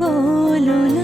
বলো না।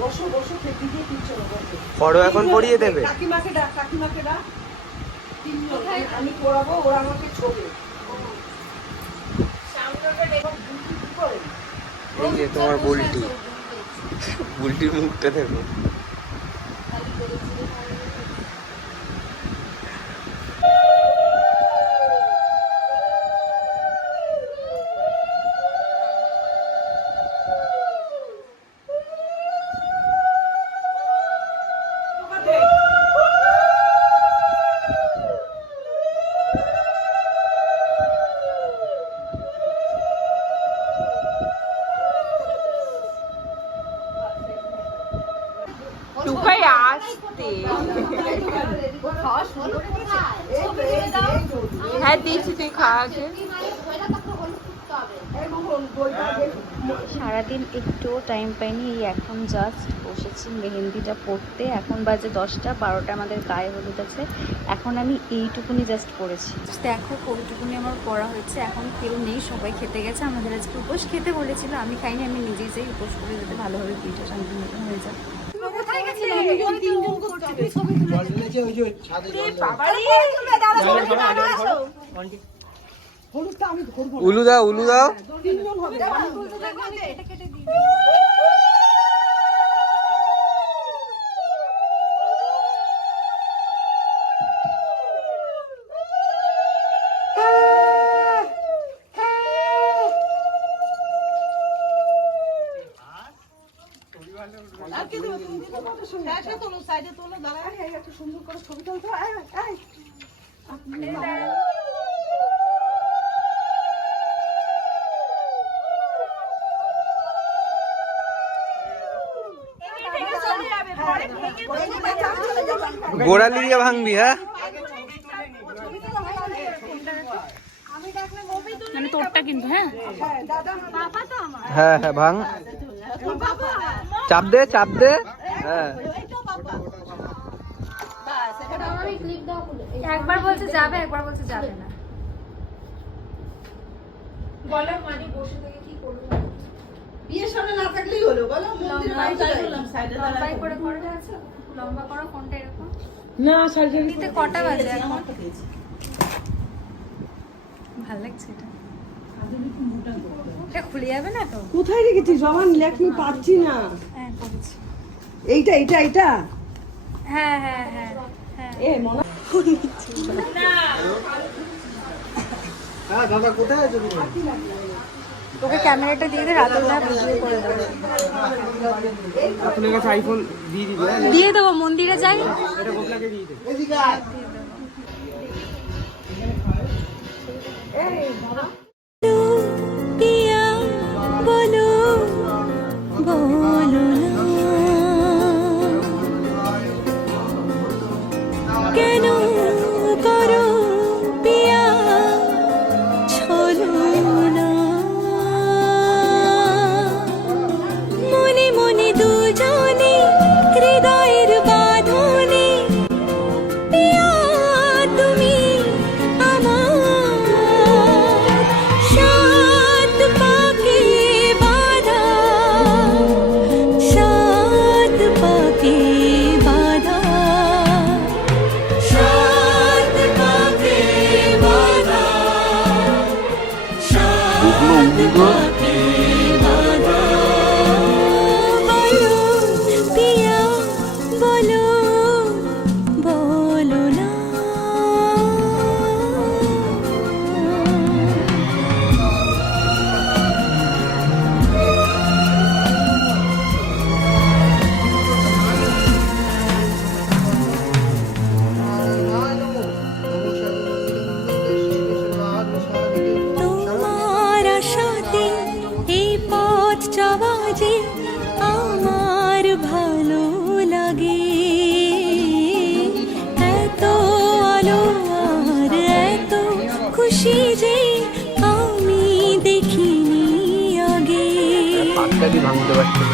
বসো বসো খেতে দিয়ে কিচ্ছু না বসো। বড় এখন পড়িয়ে দেবে? কাকিমাকে ডাক কাকিমাকে ডাক। তিনজন আমি পড়াবো ওরা আমাকে ছবে। এই যে তোমার বুলটি। বুলটির মুখটা দেখো। হ্যাঁ দিয়েছি তুই খাওয়াকে সারাদিন একটুও টাইম পাইনি এই এখন জাস্ট বসেছি মেহেন্দিটা পড়তে। এখন বাজে দশটা বারোটা আমাদের গায়ে হলুদ আছে। এখন আমি এইটুকুনি জাস্ট পড়েছি। দেখো কতটুকুনি আমার পড়া হয়েছে এখন কেউ নেই সবাই খেতে গেছে। আমাদের আজকে উপোস খেতে বলেছিল আমি খাইনি আমি নিজেই যাই উপোস করে যেতে ভালোভাবে পিঠে শান্তি মতো হয়ে যাবে হলুদটা আমি ধরবো না। উলু দাও উলু দাও। তিনজন হবে সুন্দর। করে ছবি তুলতে হয়। গোড়ালি দিয়ে ভাঙবি হ্যাঁ? মানে তোরটা কিন্তু হ্যাঁ? হ্যাঁ হ্যাঁ ভাঙ। চাপ দে চাপ দে। হ্যাঁ। একবার বলছে যাবে একবার বলছে যাবে না। বিয়ের সামনে না থাকলেই হলো বলো মন্দিরে বাড়ি চলে এলাম। করে করো লম্বা করো কোনটা এরকম। না কটা বাজে এখন? ভালো লাগছে এটা। এটা খুলে যাবে না তো? কোথায় রেখেছিস? বাবা লেখনি পাচ্ছি না। এইটা এইটা এইটা? হ্যাঁ হ্যাঁ হ্যাঁ হ্যাঁ। এ মনে হ্যাঁ দাদা কোথায় আছো তোকে ক্যামেরাটা দিয়ে দে রাতের ভিডিও করে দেবো। আপনার কাছে আইফোন দিয়ে দিবে? দিয়ে দেবো মন্দিরে যাই। এটা গোপলাকে দিয়ে দে পিয়া ভাঙতে পারছে